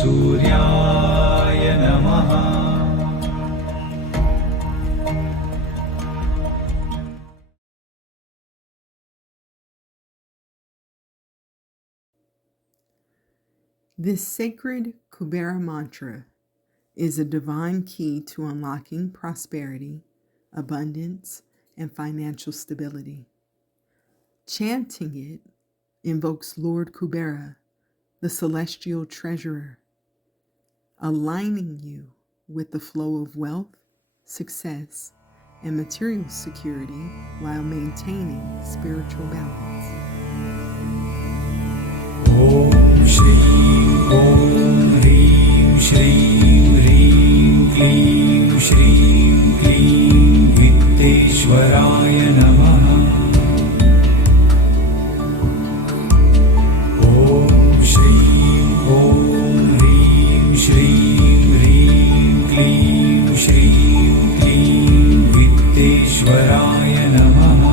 सूर्याय नमः। This sacred Kubera mantra is a divine key to unlocking prosperity, abundance, and financial stability. Chanting it invokes Lord Kubera, the celestial treasurer, aligning you with the flow of wealth, success, and material security while maintaining spiritual balance. ॐ श्रीं ॐ ह्रीं श्रीं ह्रीं क्लीं श्रीं क्लीं वित्तेश्वराय नमः। ॐ श्रीं ॐ ह्रीं श्रीं ह्रीं क्लीं श्रीं क्लीं वित्तेश्वराय नमः।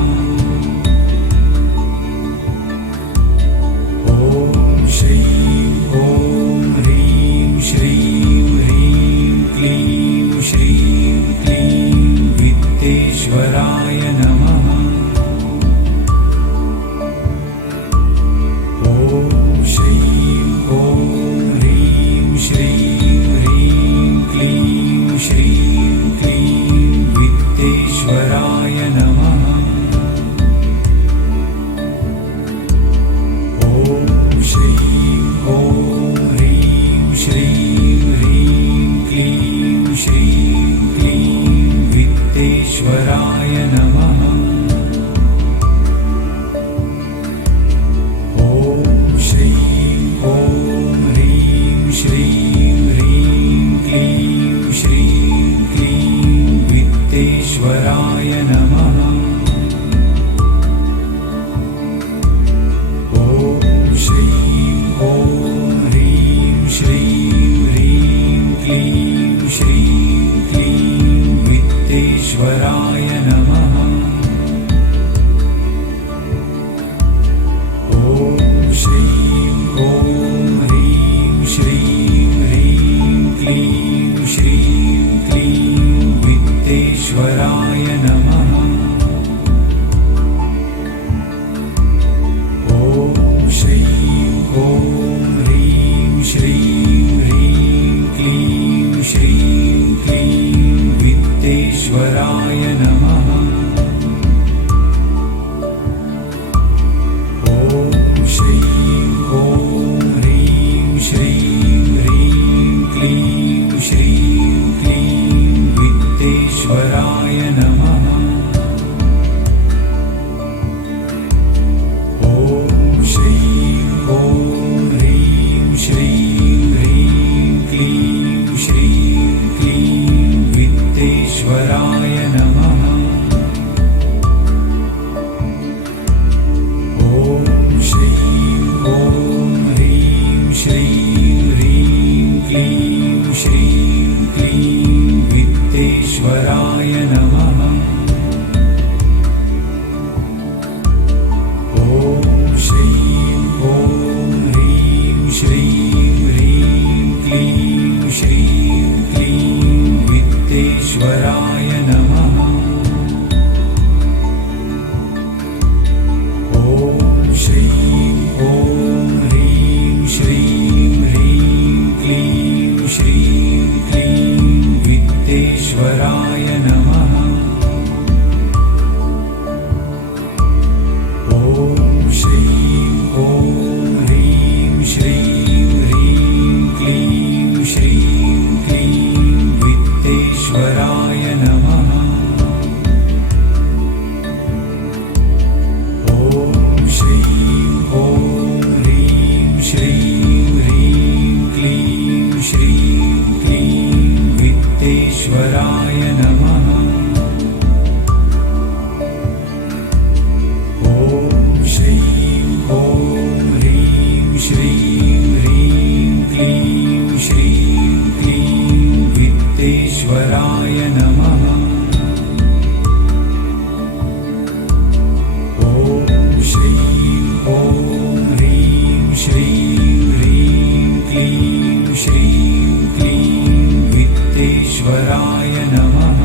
श्रीं क्लीं वित्तेश्वराय नमः।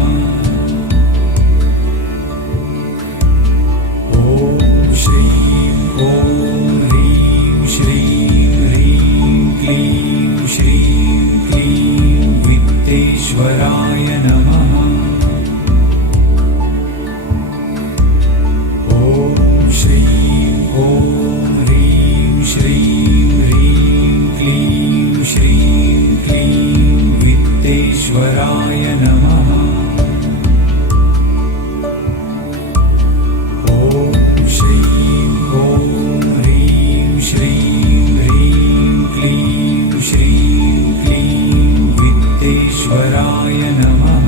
ॐ श्रीं ह्रीं श्रीं ह्रीं क्लीं श्रीं क्लीं वित्तेश्वराय नमः। ॐ श्रीं ह्रीं श्रीं ह्रीं क्लीं श्रीं क्लीं वित्तेश्वराय नमः। ॐ श्रीं ह्रीं श्रीं ह्रीं क्लीं श्रीं क्लीं वित्तेश्वराय नमः।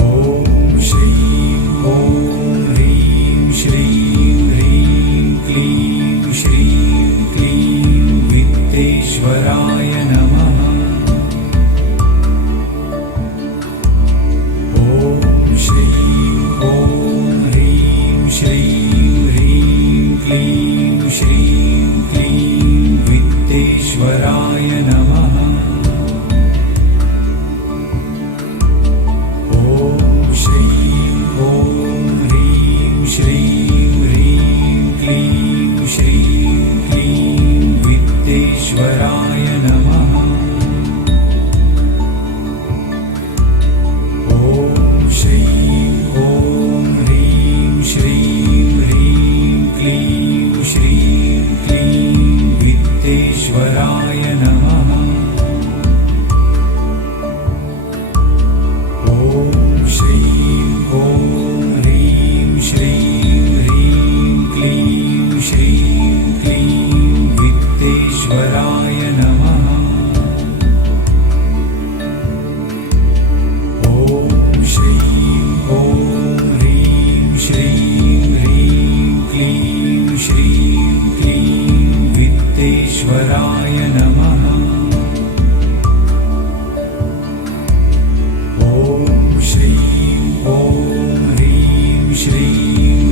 ॐ श्रीं ह्रीं श्रीं ह्रीं क्लीं श्रीं क्लीं वित्तेश्वराय नमः। ॐ श्रीं ह्रीं श्रीं ह्रीं क्लीं श्रीं क्लीं वित्तेश्वराय नमः। ॐ श्रीं ह्रीं श्रीं ह्रीं क्लीं श्रीं क्लीं वित्तेश्वराय नमः। ॐ श्रीं ह्रीं श्रीं ह्रीं क्लीं श्रीं क्लीं वित्तेश्वराय नमः। ॐ श्रीं ह्रीं श्रीं ह्रीं क्लीं श्रीं क्लीं वित्तेश्वराय नमः। ॐ श्रीं ह्रीं श्रीं ह्रीं क्लीं श्रीं क्लीं वित्तेश्वराय नमः। ॐ श्रीं ह्रीं श्रीं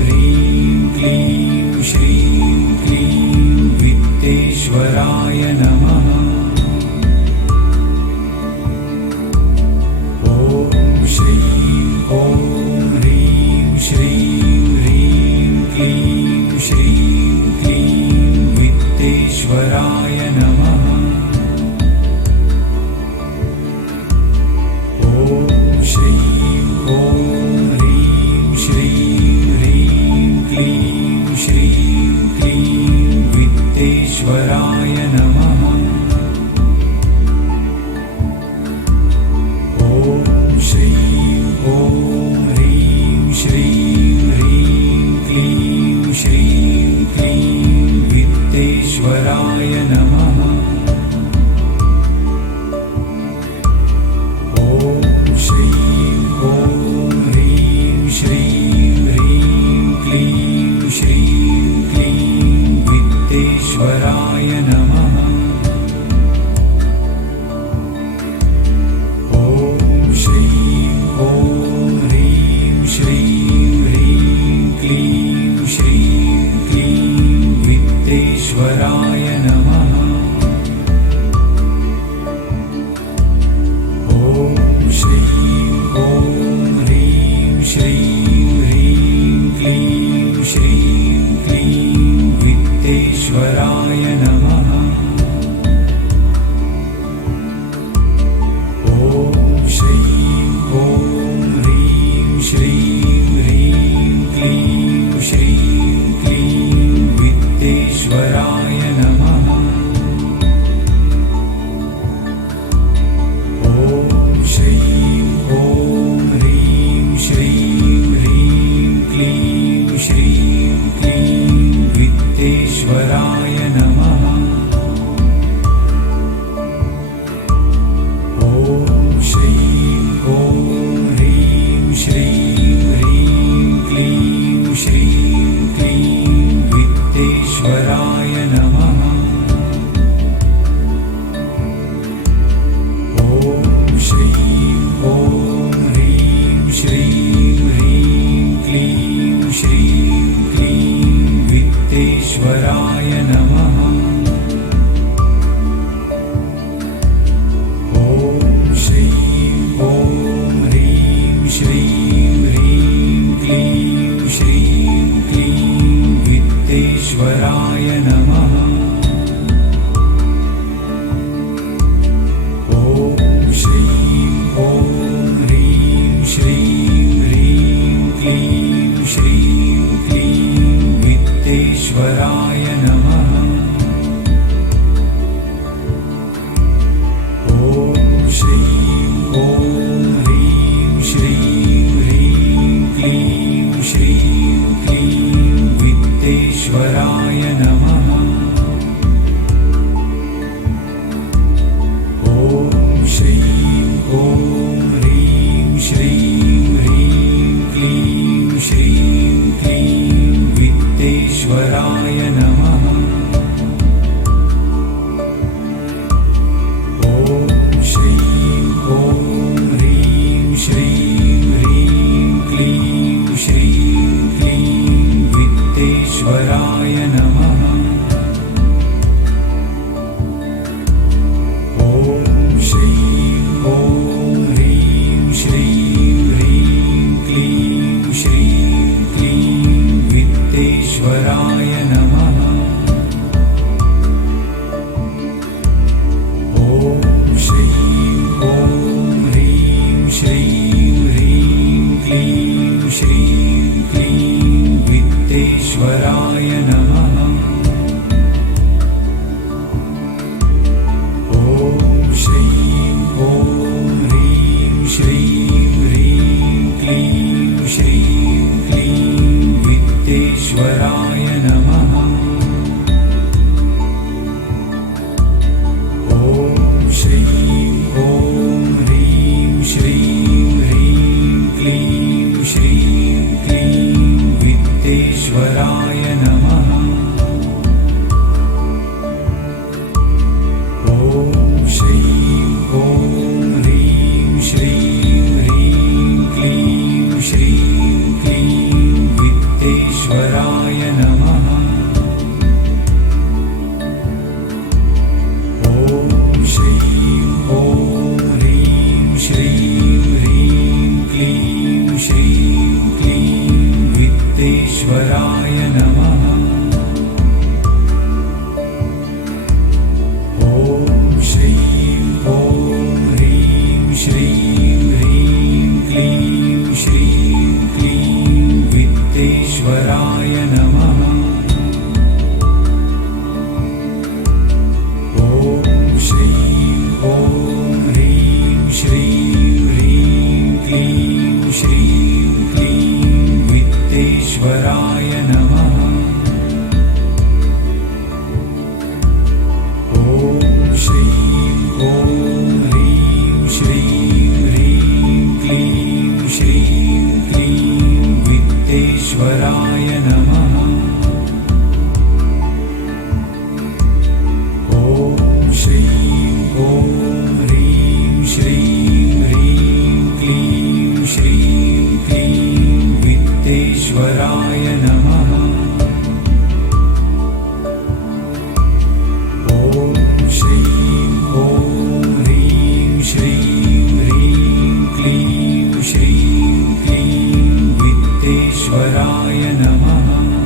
ह्रीं क्लीं श्रीं क्लीं वित्तेश्वराय नमः। ॐ श्रीं ह्रीं श्रीं ह्रीं क्लीं श्रीं क्लीं वित्तेश्वराय नमः। ॐ श्रीं ह्रीं श्रीं ह्रीं क्लीं श्रीं क्लीं वित्तेश्वराय नमः। ॐ श्रीं ह्रीं श्रीं ह्रीं क्लीं श्रीं क्लीं वित्तेश्वराय नमः। ॐ श्रीं ह्रीं श्रीं ह्रीं क्लीं श्रीं क्लीं वित्तेश्वराय नमः। ॐ श्रीं ह्रीं श्रीं ह्रीं क्लीं श्रीं क्लीं वित्तेश्वराय नमः। ॐ श्रीं ह्रीं श्रीं ह्रीं क्लीं श्रीं क्लीं वित्तेश्वराय नमः। ॐ श्रीं ह्रीं श्रीं ह्रीं क्लीं श्रीं क्लीं वित्तेश्वराय नमः। ॐ श्रीं ह्रीं श्रीं ह्रीं क्लीं श्रीं क्लीं वित्तेश्वराय नमः। ॐ श्रीं ह्रीं श्रीं ह्रीं क्लीं श्रीं क्लीं वित्तेश्वराय नमः। ॐ श्रीं ह्रीं श्रीं ह्रीं क्लीं श्रीं क्लीं वित्तेश्वराय नमः। वित्तेश्वराय नमः। ॐ श्रीं ॐ ह्रीं श्रीं ह्रीं क्लीं श्रीं क्लीं वित्तेश्वराय नमः। ॐ श्रीं ॐ ह्रीं श्रीं ह्रीं क्लीं श्रीं क्लीं वित्तेश्वराय नमः। ॐ श्रीं ॐ ह्रीं श्रीं ह्रीं क्लीं श्रीं क्लीं वित्तेश्वराय नमः। ॐ श्रीं ॐ ह्रीं श्रीं ह्रीं क्लीं श्रीं क्लीं वित्तेश्वराय नमः। ॐ श्रीं ॐ ह्रीं श्रीं ह्रीं क्लीं श्रीं क्लीं वित्तेश्वराय नमः। ॐ श्रीं ॐ ह्रीं श्रीं ह्रीं क्लीं श्रीं क्लीं वित्तेश्वराय नमः। ॐ श्रीं ॐ ह्रीं श्रीं ह्रीं क्लीं श्रीं क्लीं वित्तेश्वराय नमः। ॐ श्रीं ॐ ह्रीं श्रीं ह्रीं क्लीं श्रीं क्लीं वित्तेश्वराय नमः। ॐ श्रीं ॐ ह्रीं श्रीं ह्रीं क्लीं श्रीं क्लीं वित्तेश्वराय नमः। ॐ श्रीं ॐ ह्रीं श्रीं ह्रीं क्लीं श्रीं क्लीं वित्तेश्वराय नमः। ॐ श्रीं ॐ ह्रीं श्रीं ह्रीं क्लीं श्रीं क्लीं वित्तेश्वराय नमः। ॐ श्रीं ॐ ह्रीं श्रीं ह्रीं क्लीं श्रीं क्लीं वित्तेश्वराय नमः। ॐ श्रीं ॐ ह्रीं श्रीं ह्रीं क्लीं श्रीं क्लीं वित्तेश्वराय नमः। ॐ श्रीं ॐ ह्रीं श्रीं ह्रीं क्लीं श्रीं क्लीं वित्तेश्वराय नमः।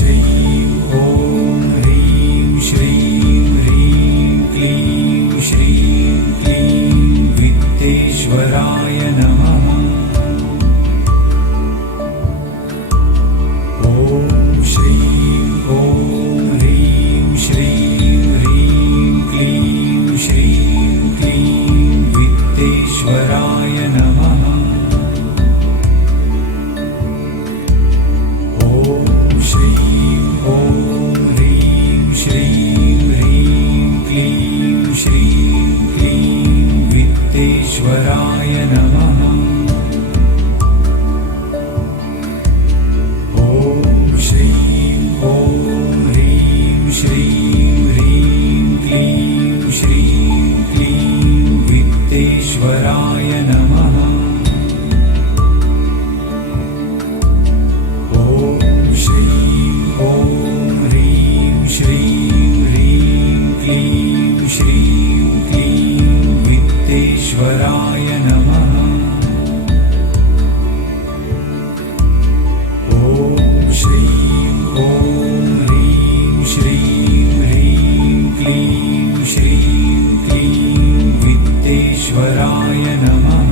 श्रीं ॐ ह्रीं श्रीं ह्रीं क्लीं श्रीं क्लीं वित्तेश्वराय नमः। ॐ श्रीं ॐ ह्रीं श्रीं ह्रीं क्लीं श्रीं क्लीं वित्तेश्वराय नमः। ॐ श्रीं ॐ ह्रीं श्रीं ह्रीं क्लीं श्रीं क्लीं वित्तेश्वराय नमः। ॐ श्रीं ॐ ह्रीं श्रीं ह्रीं क्लीं श्रीं क्लीं वित्तेश्वराय नमः। ॐ श्रीं ॐ ह्रीं श्रीं ह्रीं क्लीं श्रीं क्लीं वित्तेश्वराय नमः। ॐ श्रीं ॐ ह्रीं श्रीं ह्रीं क्लीं श्रीं क्लीं वित्तेश्वराय नमः।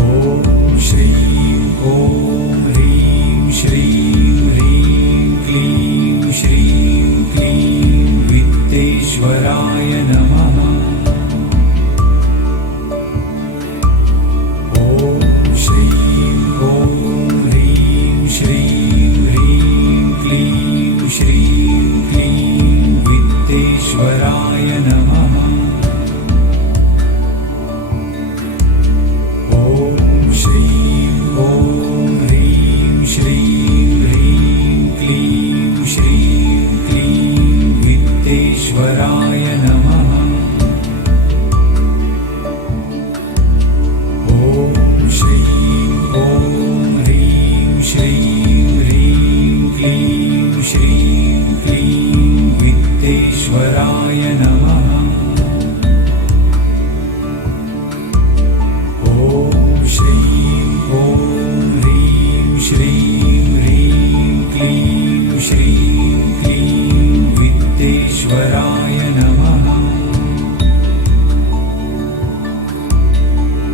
ॐ श्रीं ॐ ह्रीं श्रीं ह्रीं क्लीं श्रीं क्लीं वित्तेश्वराय नमः। ॐ श्रीं ॐ ह्रीं श्रीं ह्रीं क्लीं श्रीं क्लीं वित्तेश्वराय नमः। ॐ श्रीं ॐ ह्रीं श्रीं ह्रीं क्लीं श्रीं क्लीं वित्तेश्वराय नमः। ॐ श्रीं ॐ ह्रीं श्रीं ह्रीं क्लीं श्रीं क्लीं वित्तेश्वराय नमः। ॐ श्रीं ॐ ह्रीं श्रीं ह्रीं क्लीं श्रीं क्लीं वित्तेश्वराय नमः।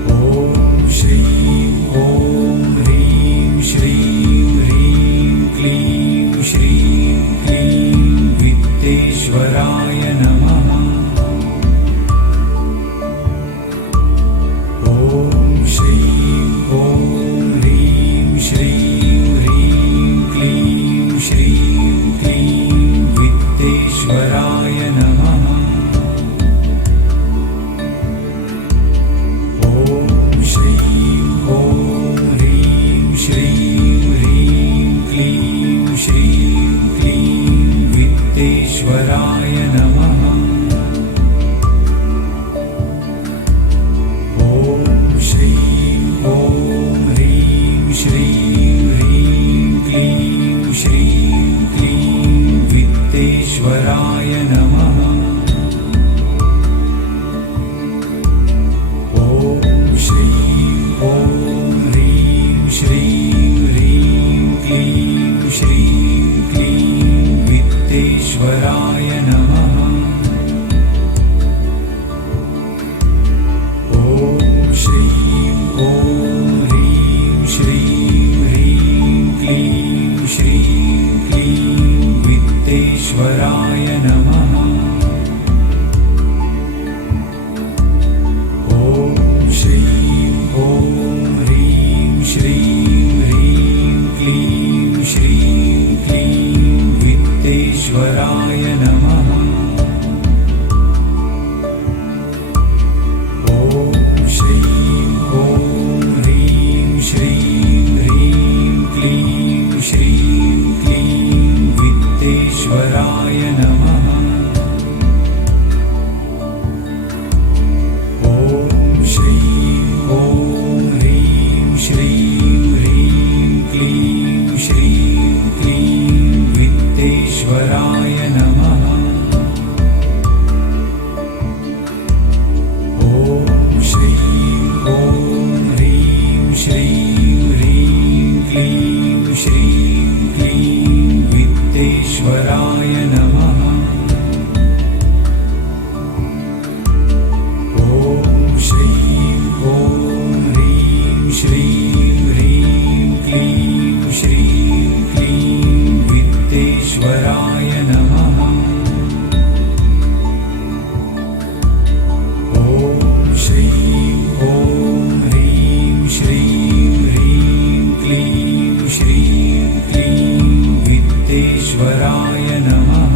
ॐ श्रीं ॐ ह्रीं श्रीं ह्रीं क्लीं श्रीं क्लीं वित्तेश्वराय नमः। ॐ श्रीं ॐ ह्रीं श्रीं ह्रीं क्लीं श्रीं क्लीं वित्तेश्वराय नमः। ॐ श्रीं ॐ ह्रीं श्रीं ह्रीं क्लीं श्रीं क्लीं वित्तेश्वराय नमः। ॐ श्रीं ॐ ह्रीं श्रीं ह्रीं क्लीं श्रीं क्लीं वित्तेश्वराय नमः। ॐ श्रीं ॐ ह्रीं श्रीं ह्रीं क्लीं श्रीं क्लीं वित्तेश्वराय नमः। ॐ श्रीं ॐ ह्रीं श्रीं ह्रीं क्लीं श्रीं क्लीं वित्तेश्वराय नमः। ॐ श्रीं ॐ ह्रीं श्रीं ह्रीं क्लीं श्रीं क्लीं वित्तेश्वराय नमः। ॐ श्रीं ॐ ह्रीं श्रीं ह्रीं क्लीं श्रीं क्लीं वित्तेश्वराय नमः। ॐ श्रीं ॐ ह्रीं श्रीं ह्रीं क्लीं श्रीं क्लीं वित्तेश्वराय नमः। ॐ श्रीं ॐ ह्रीं श्रीं ह्रीं श्रीं क्लीं वित्तेश्वराय नमः। ॐ श्रीं ह्रीं श्रीं ह्रीं क्लीं श्रीं क्लीं वित्तेश्वराय नमः। ॐ श्रीं ह्रीं श्रीं ह्रीं क्लीं श्रीं क्लीं वित्तेश्वराय नमः।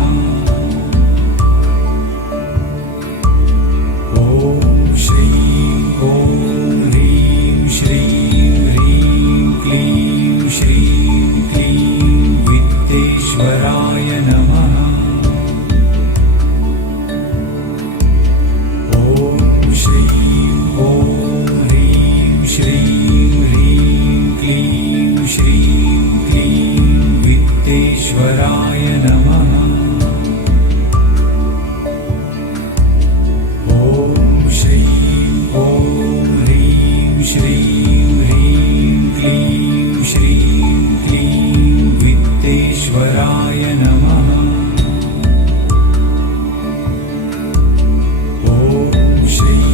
ॐ श्रीं ह्रीं श्रीं ह्रीं क्लीं श्रीं क्लीं वित्तेश्वराय नमः। ॐ श्रीं ह्रीं श्रीं ह्रीं क्लीं श्रीं क्लीं वित्तेश्वराय नमः। ॐ श्रीं ह्रीं श्रीं ह्रीं क्लीं श्रीं क्लीं वित्तेश्वराय नमः। ॐ श्रीं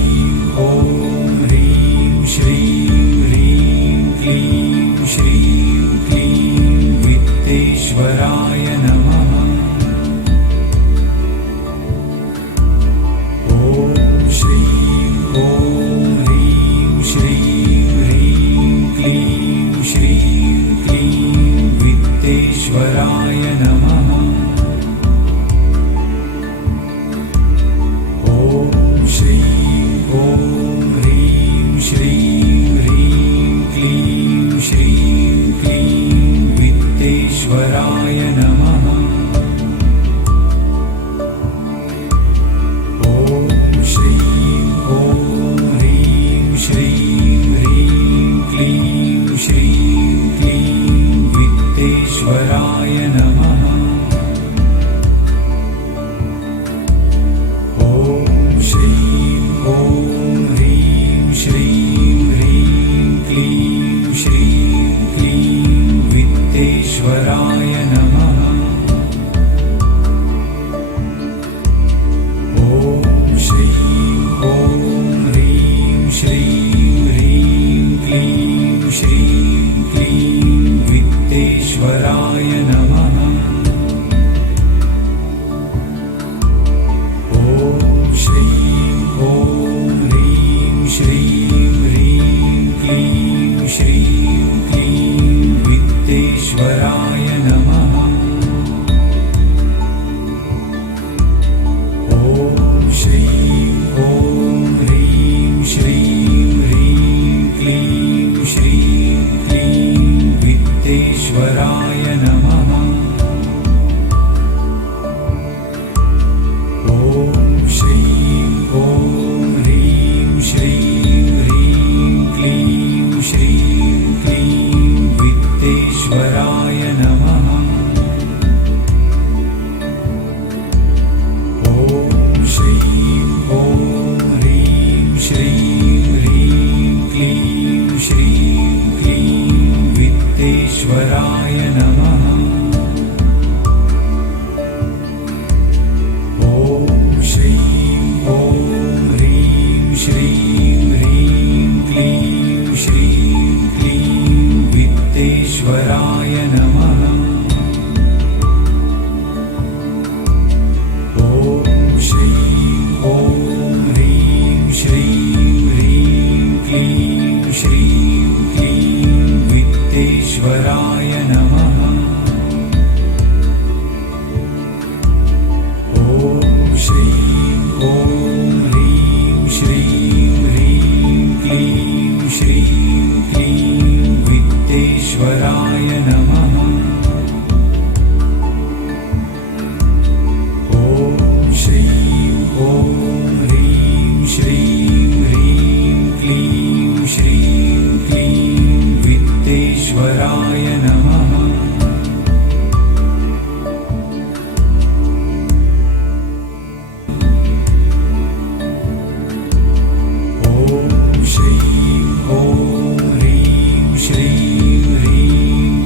ह्रीं श्रीं ह्रीं क्लीं श्रीं क्लीं वित्तेश्वराय नमः। ॐ श्रीं ह्रीं श्रीं ह्रीं क्लीं श्रीं क्लीं वित्तेश्वराय नमः। ॐ श्रीं ह्रीं श्रीं ह्रीं क्लीं श्रीं क्लीं वित्तेश्वराय नमः। ॐ श्रीं ह्रीं श्रीं ह्रीं क्लीं श्रीं क्लीं वित्तेश्वराय नमः। ॐ श्रीं ह्रीं श्रीं ह्रीं क्लीं श्रीं क्लीं वित्तेश्वराय नमः। ॐ श्रीं ह्रीं श्रीं ह्रीं क्लीं श्रीं क्लीं वित्तेश्वराय नमः। ॐ श्रीं ह्रीं श्रीं ह्रीं क्लीं श्रीं क्लीं वित्तेश्वराय नमः। ॐ श्रीं ह्रीं श्रीं ह्रीं क्लीं श्रीं क्लीं वित्तेश्वराय नमः। ॐ श्रीं ह्रीं श्रीं ह्रीं क्लीं श्रीं क्लीं वित्तेश्वराय नमः। ॐ श्रीं ह्रीं श्रीं ह्रीं क्लीं श्रीं क्लीं वित्तेश्वराय नमः। ॐ श्रीं ह्रीं श्रीं ह्रीं क्लीं श्रीं क्लीं वित्तेश्वराय नमः। ॐ श्रीं ह्रीं श्रीं ह्रीं क्लीं श्रीं क्लीं वित्तेश्वराय नमः। ॐ श्रीं ह्रीं श्रीं ह्रीं क्लीं श्रीं क्लीं वित्तेश्वराय नमः। ॐ श्रीं ह्रीं श्रीं ह्रीं क्लीं श्रीं क्लीं वित्तेश्वराय नमः। ॐ श्रीं ह्रीं श्रीं ह्रीं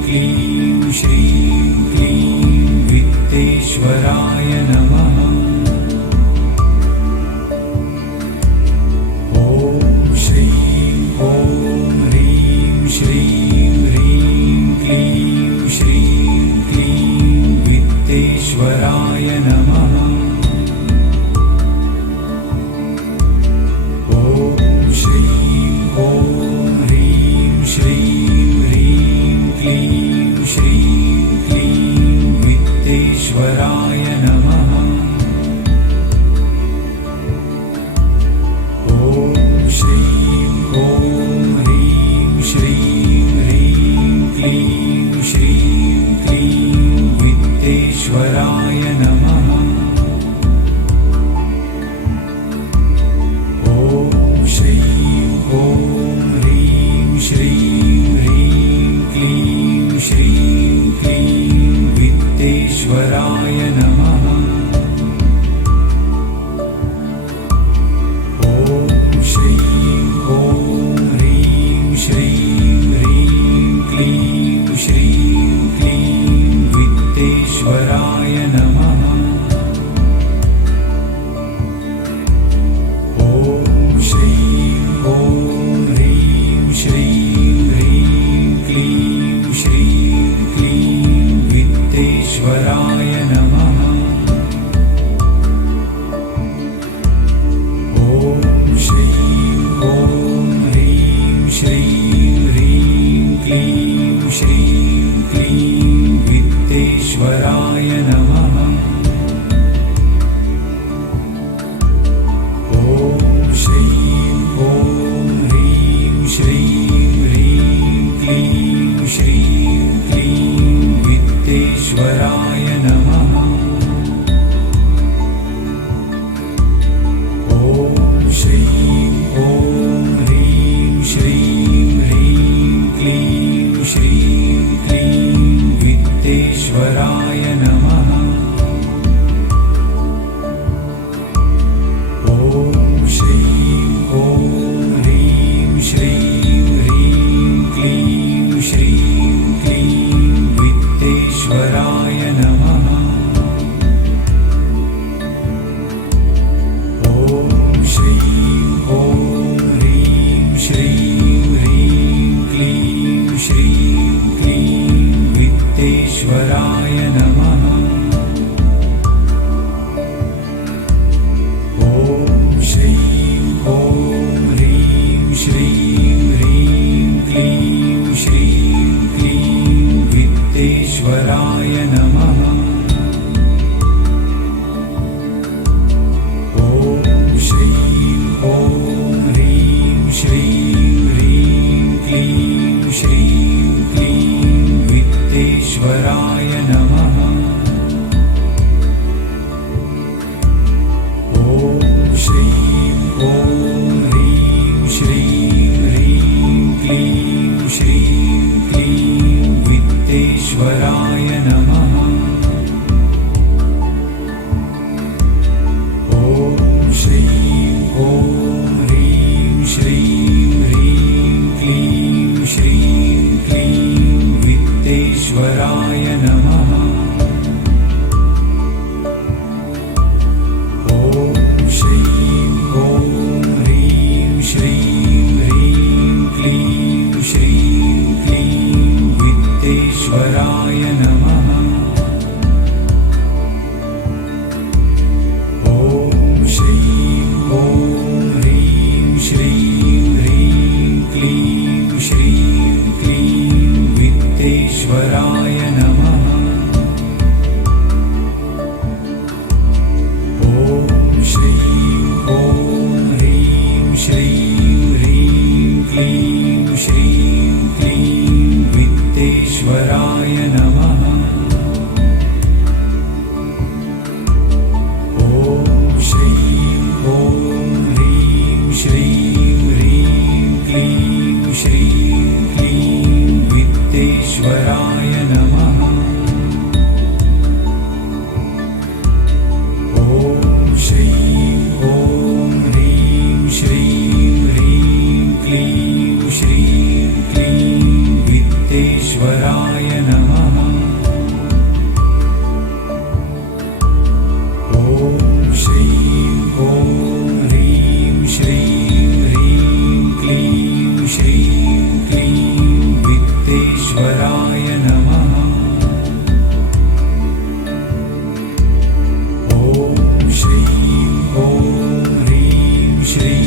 वित्तेश्वराय नमः। ॐ श्रीं ॐ ह्रीं श्रीं ह्रीं क्लीं श्रीं क्लीं वित्तेश्वराय नमः। ॐ श्रीं ॐ ह्रीं श्रीं ह्रीं क्लीं श्रीं क्लीं वित्तेश्वराय नमः। ॐ श्रीं ॐ ह्रीं श्रीं ह्रीं क्लीं श्रीं क्लीं वित्तेश्वराय नमः। ॐ श्रीं ॐ ह्रीं श्रीं ह्रीं क्लीं श्रीं क्लीं वित्तेश्वराय नमः। ॐ श्रीं ॐ ह्रीं श्रीं ह्रीं क्लीं श्रीं क्लीं वित्तेश्वराय नमः। ॐ श्रीं ॐ ह्रीं श्रीं ह्रीं क्लीं श्रीं क्लीं वित्तेश्वराय नमः। ॐ श्रीं ॐ ह्रीं श्रीं ह्रीं क्लीं श्रीं क्लीं वित्तेश्वराय नमः। ॐ श्रीं ॐ ह्रीं श्रीं ह्रीं क्लीं श्रीं क्लीं वित्तेश्वराय नमः। ॐ श्रीं ॐ ह्रीं श्रीं ह्रीं क्लीं श्रीं क्लीं वित्तेश्वराय नमः। ॐ श्रीं ॐ ह्रीं श्रीं ह्रीं क्लीं श्रीं क्लीं वित्तेश्वराय नमः। ॐ श्रीं ॐ ह्रीं श्रीं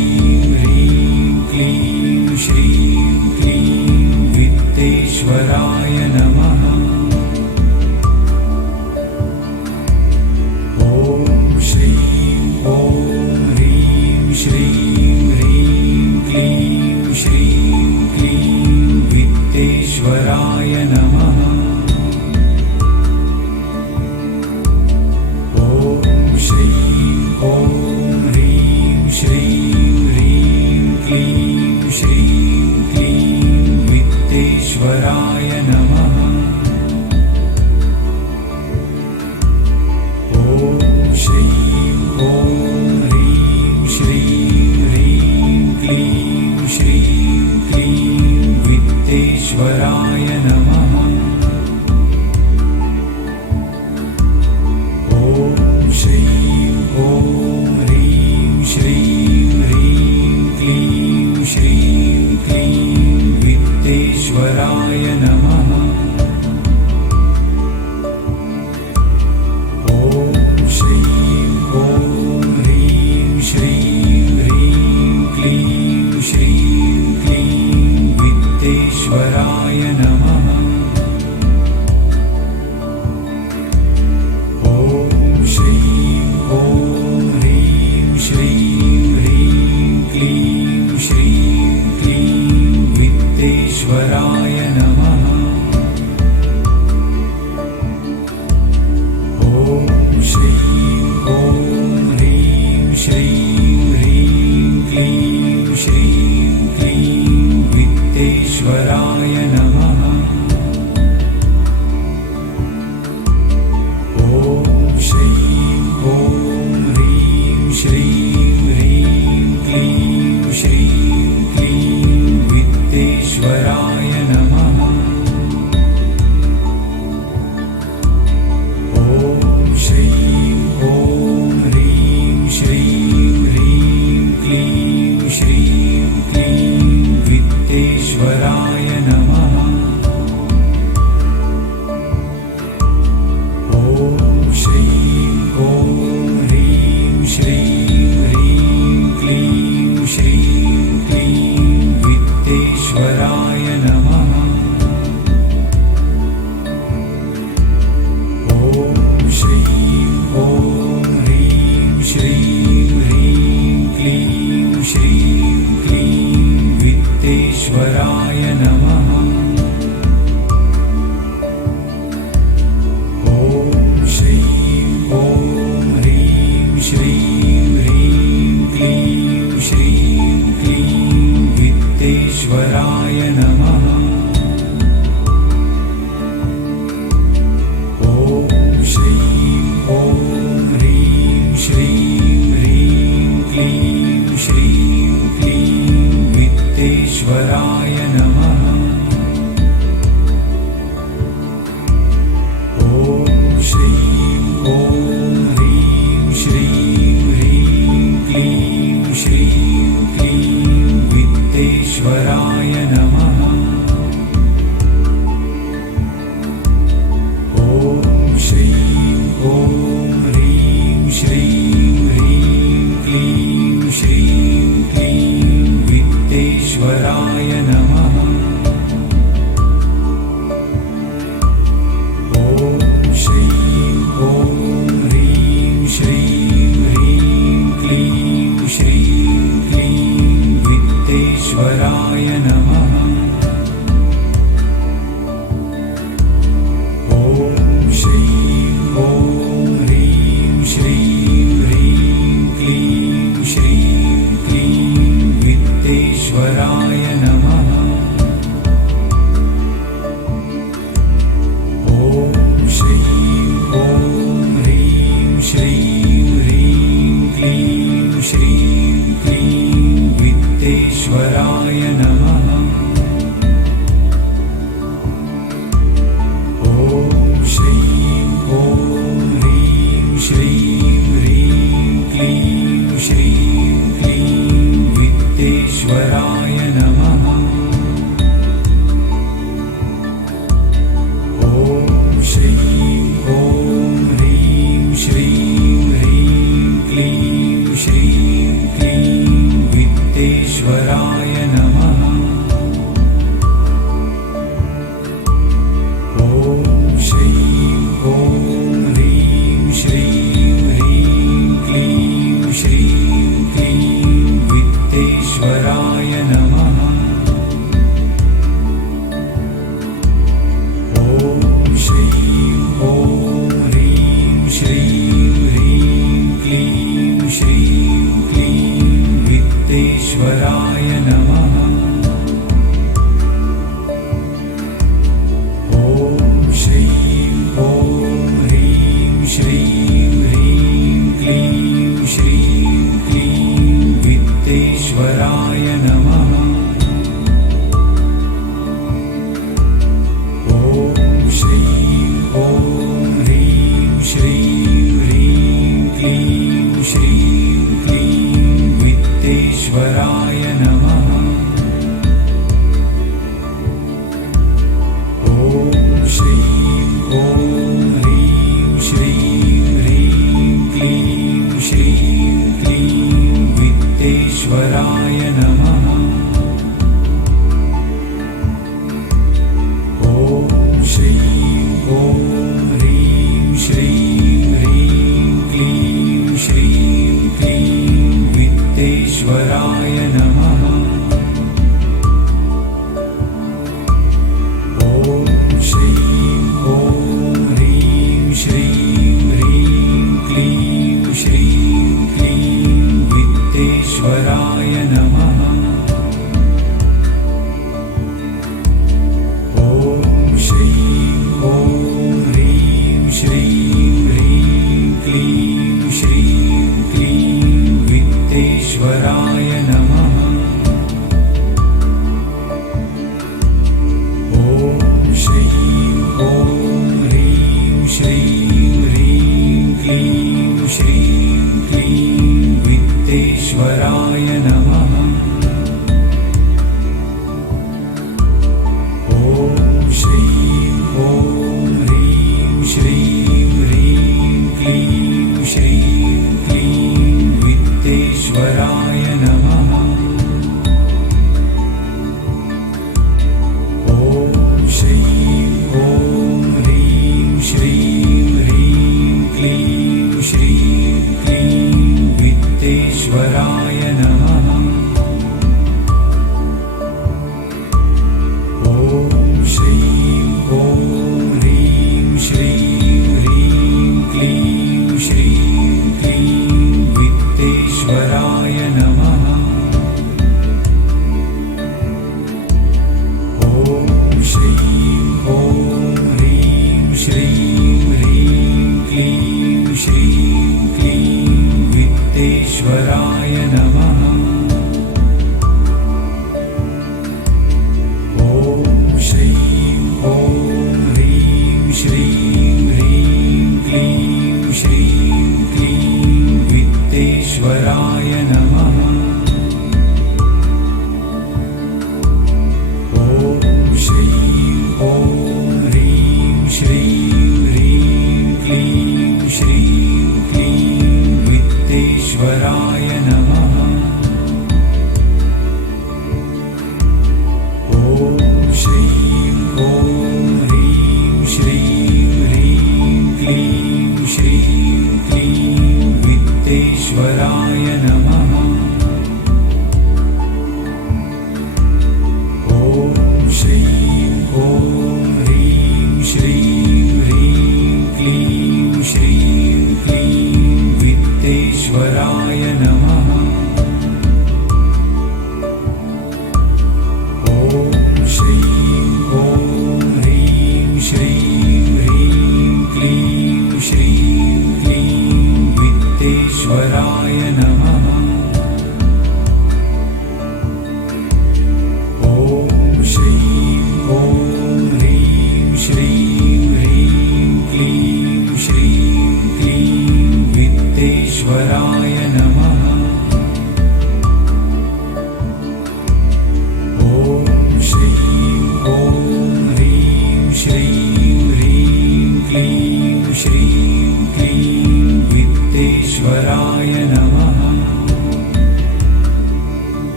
ह्रीं क्लीं श्रीं क्लीं वित्तेश्वराय नमः। ॐ श्रीं ॐ ह्रीं श्रीं ह्रीं क्लीं श्रीं क्लीं वित्तेश्वराय नमः। ॐ श्रीं ॐ ह्रीं श्रीं ह्रीं क्लीं श्रीं क्लीं वित्तेश्वराय नमः। ॐ श्रीं ॐ ह्रीं श्रीं ह्रीं क्लीं श्रीं क्लीं वित्तेश्वराय नमः। ॐ श्रीं ॐ ह्रीं श्रीं ह्रीं क्लीं श्रीं क्लीं वित्तेश्वराय नमः। ॐ श्रीं ॐ ह्रीं श्रीं ह्रीं क्लीं श्रीं क्लीं वित्तेश्वराय नमः। ॐ श्रीं ॐ ह्रीं श्रीं ह्रीं क्लीं श्रीं क्लीं वित्तेश्वराय नमः। ॐ श्रीं ॐ ह्रीं श्रीं ह्रीं क्लीं श्रीं क्लीं वित्तेश्वराय नमः। ॐ श्रीं ॐ ह्रीं श्रीं ह्रीं क्लीं श्रीं क्लीं वित्तेश्वराय नमः।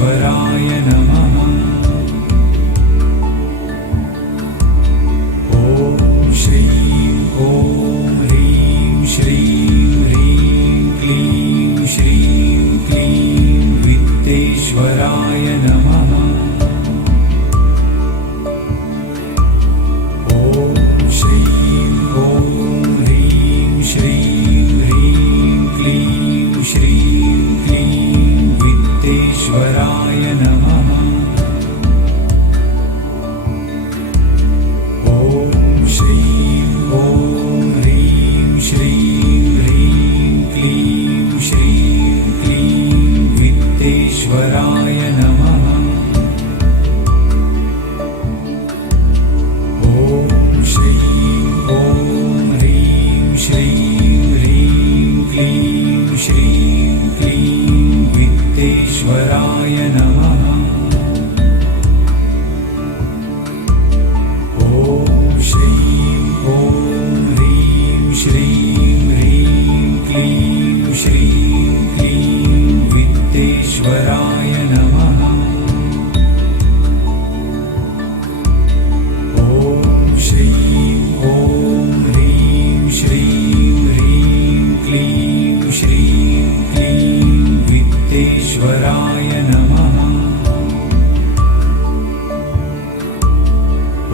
वित्तेश्वराय नमः। ॐ श्रीं ॐ ह्रीं श्रीं ह्रीं क्लीं श्रीं क्लीं वित्तेश्वराय नमः। ॐ श्रीं ॐ ह्रीं श्रीं ह्रीं क्लीं श्रीं क्लीं वित्तेश्वराय नमः। ॐ श्रीं ॐ ह्रीं श्रीं ह्रीं क्लीं श्रीं क्लीं वित्तेश्वराय नमः। ॐ श्रीं ॐ ह्रीं श्रीं ह्रीं क्लीं श्रीं क्लीं वित्तेश्वराय नमः। ॐ श्रीं ॐ ह्रीं श्रीं ह्रीं क्लीं श्रीं क्लीं वित्तेश्वराय नमः। ॐ श्रीं ॐ ह्रीं श्रीं ह्रीं क्लीं श्रीं क्लीं वित्तेश्वराय नमः।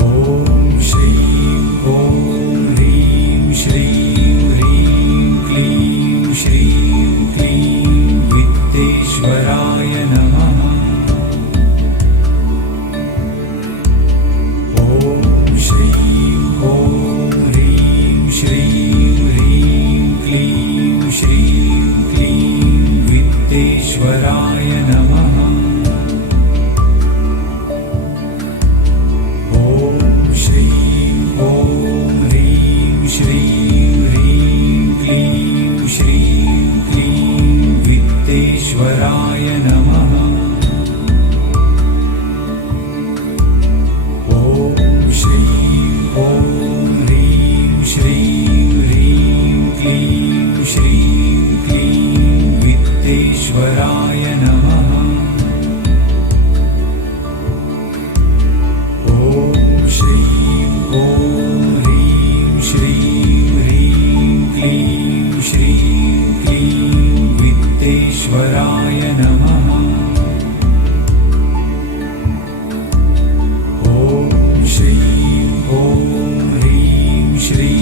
ॐ श्रीं ॐ ह्रीं श्रीं ह्रीं क्लीं श्रीं क्लीं वित्तेश्वराय नमः। ॐ श्रीं ॐ ह्रीं श्रीं ह्रीं क्लीं श्रीं क्लीं वित्तेश्वराय नमः। ॐ श्रीं ॐ ह्रीं श्रीं ह्रीं क्लीं श्रीं क्लीं वित्तेश्वराय नमः। ॐ श्रीं ॐ ह्रीं श्रीं ह्रीं क्लीं श्रीं क्लीं वित्तेश्वराय नमः। ॐ श्रीं ॐ ह्रीं श्रीं ह्रीं क्लीं श्रीं क्लीं वित्तेश्वराय नमः। ॐ श्रीं ॐ ह्रीं श्रीं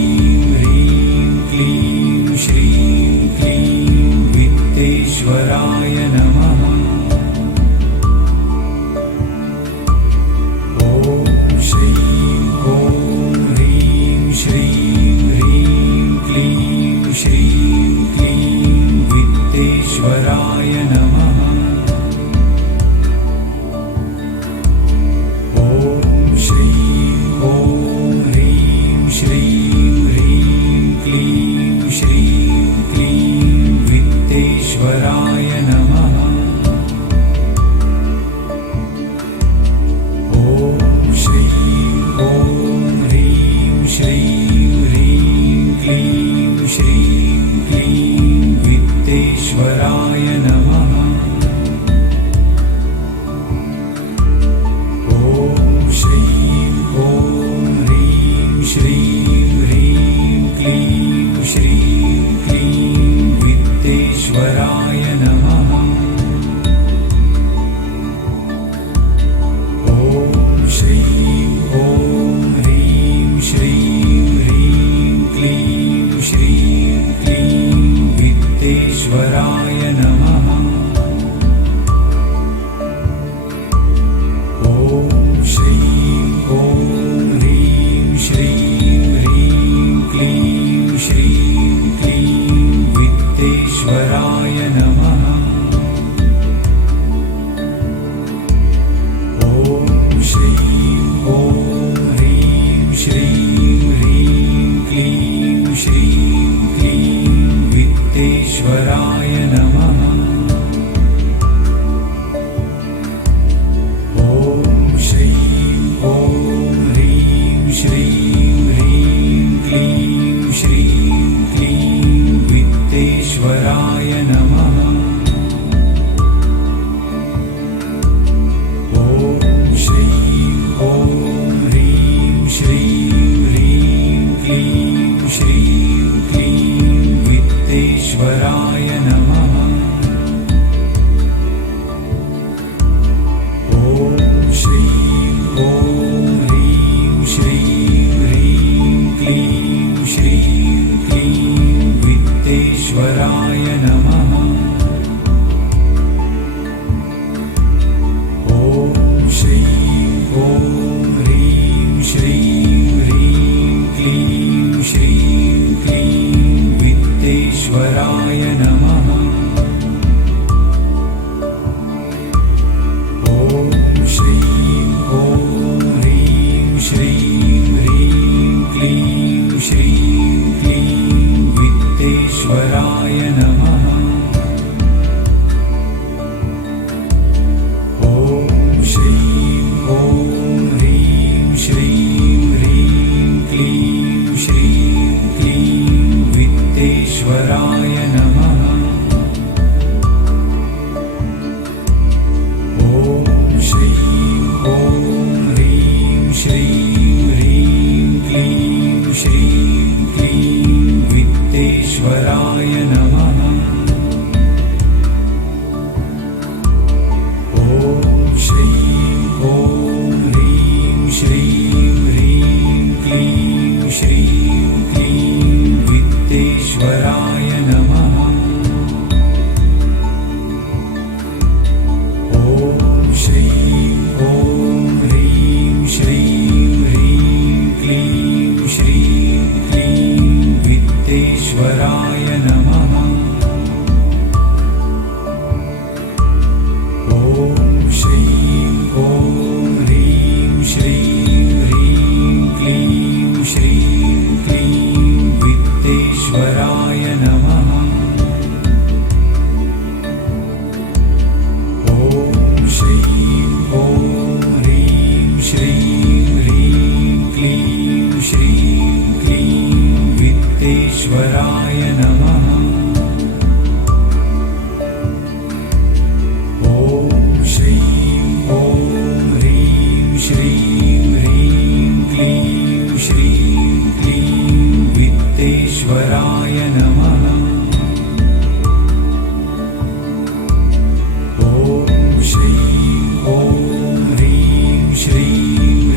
ह्रीं क्लीं श्रीं क्लीं वित्तेश्वराय नमः। ॐ श्रीं ॐ ह्रीं श्रीं ह्रीं क्लीं श्रीं क्लीं वित्तेश्वराय नमः। ॐ श्रीं ॐ ह्रीं श्रीं ह्रीं क्लीं श्रीं क्लीं वित्तेश्वराय नमः। ॐ श्रीं ॐ ह्रीं श्रीं ह्रीं क्लीं श्रीं क्लीं वित्तेश्वराय नमः। ॐ श्रीं ॐ ह्रीं श्रीं ह्रीं क्लीं श्रीं क्लीं वित्तेश्वराय नमः। ॐ श्रीं ॐ ह्रीं श्रीं ह्रीं क्लीं श्रीं क्लीं वित्तेश्वराय नमः। ॐ श्रीं ॐ ह्रीं श्रीं ह्रीं क्लीं श्रीं क्लीं वित्तेश्वराय नमः। ॐ श्रीं ॐ ह्रीं श्रीं ह्रीं क्लीं श्रीं क्लीं वित्तेश्वराय नमः। ॐ श्रीं ॐ ह्रीं श्रीं ह्रीं क्लीं श्रीं क्लीं वित्तेश्वराय नमः। वित्तेश्वराय नमः। ॐ श्रीं ॐ ह्रीं श्रीं ह्रीं क्लीं श्रीं क्लीं वित्तेश्वराय नमः। ॐ श्रीं ॐ ह्रीं श्रीं ह्रीं क्लीं श्रीं क्लीं वित्तेश्वराय नमः। ॐ श्रीं ॐ ह्रीं श्रीं ह्रीं क्लीं श्रीं क्लीं वित्तेश्वराय नमः। ॐ श्रीं ॐ ह्रीं श्रीं ह्रीं क्लीं श्रीं क्लीं वित्तेश्वराय नमः। ॐ श्रीं ॐ ह्रीं श्रीं ह्रीं क्लीं श्रीं क्लीं वित्तेश्वराय नमः। ॐ श्रीं ॐ ह्रीं श्रीं ह्रीं क्लीं श्रीं क्लीं वित्तेश्वराय नमः। ॐ श्रीं ॐ ह्रीं श्रीं ह्रीं क्लीं श्रीं क्लीं वित्तेश्वराय नमः। ॐ श्रीं ॐ ह्रीं श्रीं ह्रीं क्लीं श्रीं क्लीं वित्तेश्वराय नमः। ॐ श्रीं ॐ ह्रीं श्रीं ह्रीं क्लीं श्रीं क्लीं वित्तेश्वराय नमः। ॐ श्रीं ॐ ह्रीं श्रीं ह्रीं क्लीं श्रीं क्लीं वित्तेश्वराय नमः। ॐ श्रीं ॐ ह्रीं श्रीं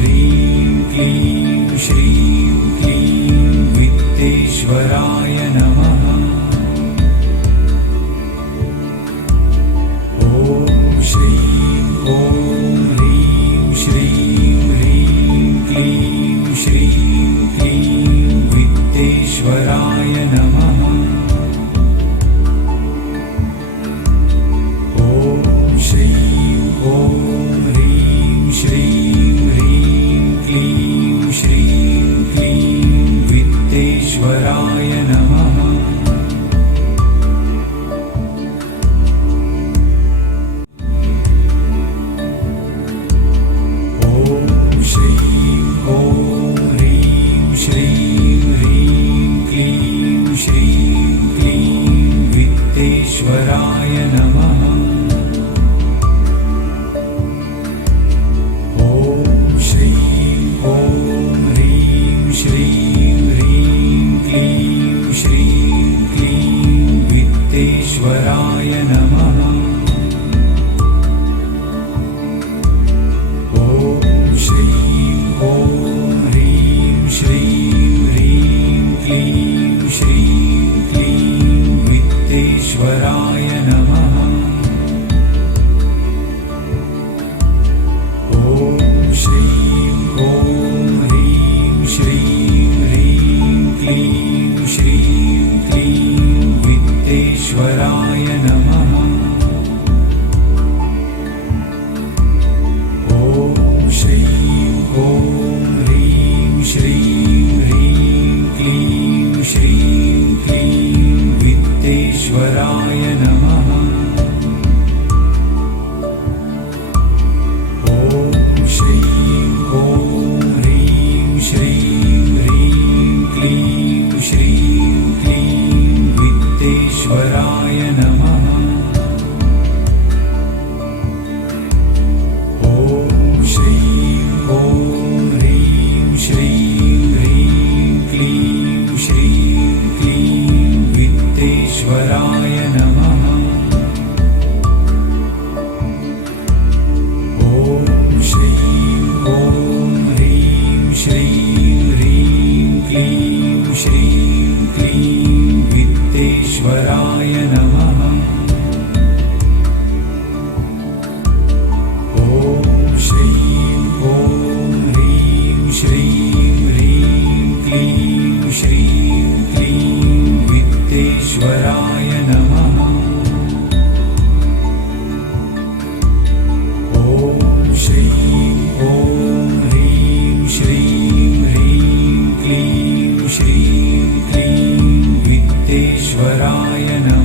ह्रीं क्लीं श्रीं क्लीं वित्तेश्वराय नमः। ॐ श्रीं ॐ ह्रीं श्रीं ह्रीं क्लीं श्रीं क्लीं वित्तेश्वराय नमः। ॐ श्रीं ॐ ह्रीं श्रीं ह्रीं क्लीं श्रीं क्लीं वित्तेश्वराय नमः। ॐ श्रीं ॐ ह्रीं श्रीं ह्रीं क्लीं श्रीं क्लीं वित्तेश्वराय नमः। ॐ श्रीं ॐ ह्रीं श्रीं ह्रीं क्लीं श्रीं क्लीं वित्तेश्वराय नमः। ॐ श्रीं ॐ ह्रीं श्रीं ह्रीं क्लीं श्रीं क्लीं वित्तेश्वराय नमः। ॐ श्रीं ॐ ह्रीं श्रीं ह्रीं क्लीं श्रीं क्लीं वित्तेश्वराय नमः। ॐ श्रीं ॐ ह्रीं श्रीं ह्रीं क्लीं श्रीं क्लीं वित्तेश्वराय नमः। ॐ श्रीं ॐ ह्रीं श्रीं ह्रीं क्लीं श्रीं क्लीं वित्तेश्वराय नमः। ॐ श्रीं ॐ ह्रीं श्रीं ह्रीं क्लीं श्रीं क्लीं वित्तेश्वराय वित्तेश्वराय नमः। ॐ श्रीं ॐ ह्रीं श्रीं ह्रीं क्लीं श्रीं क्लीं वित्तेश्वराय नमः। ॐ श्रीं ॐ ह्रीं श्रीं ह्रीं क्लीं श्रीं क्लीं वित्तेश्वराय नमः। ॐ श्रीं ॐ ह्रीं श्रीं ह्रीं क्लीं श्रीं क्लीं वित्तेश्वराय नमः।